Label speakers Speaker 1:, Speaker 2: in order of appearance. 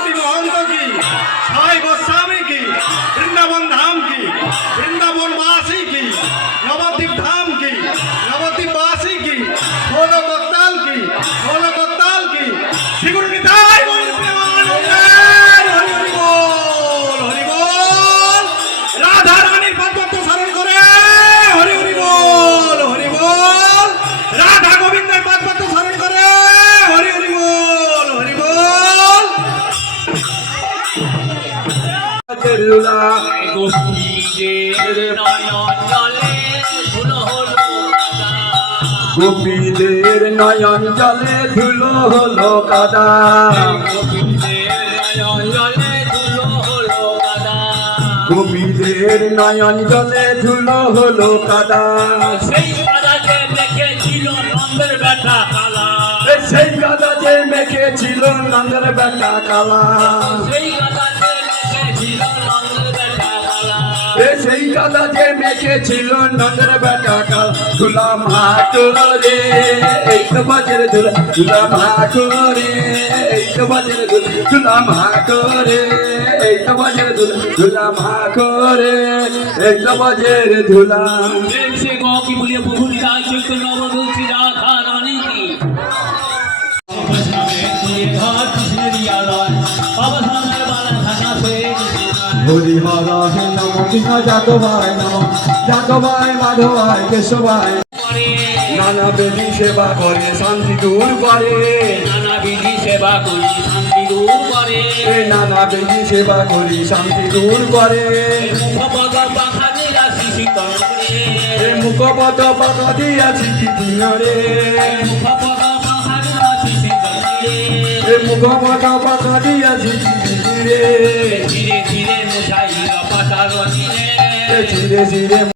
Speaker 1: মহন্ত বৃন্দাবন বৃন্দাবন
Speaker 2: গোপীদের নয়ন জলে ধুলো হলো কাদা।
Speaker 3: গোপীদের নয়ন জলে ধুলো হলো কাদা
Speaker 2: হলো কাদা। সেই কাদাকে দেখেছিল নন্দের বেটা কালা
Speaker 3: সেই কাদা যে মেখেছিল নন্দের বেটা কালা
Speaker 2: সেই
Speaker 3: সেই কথা যে মেখেছিল নন্দের বেটা কাল। ধুলা মাটো রে এই তো বাজারে ধুলা। ধুলা মাটো রে এই তো বাজারে ধুলা। ধুলা মাটো রে এই তো বাজের ধুলা। ধুলা মাটো রে এই তো বাজের ধুলা।
Speaker 2: প্রেম সে গো, কি বলিয়ে নিতাই চৈতন্য
Speaker 3: হরি হর হে নম কৃষ্ণ যাদবায় নম। যাদবায় মাধবায় কেশবায়। নানা বেদি সেবা করে শান্তি দূর করে।
Speaker 2: নানা বিধি সেবা করি শান্তি দূর করে।
Speaker 3: নানা বেদি সেবা করি শান্তি দূর করে।
Speaker 2: মুখপদ পাখানে রাশি শীতল
Speaker 3: মুখপদ পাতা দিয়াছি দিনরে।
Speaker 2: মুখপদ পাখানে রাশি ধীরে ধীরে মুছাইল পাতার
Speaker 3: ধীরে ধীরে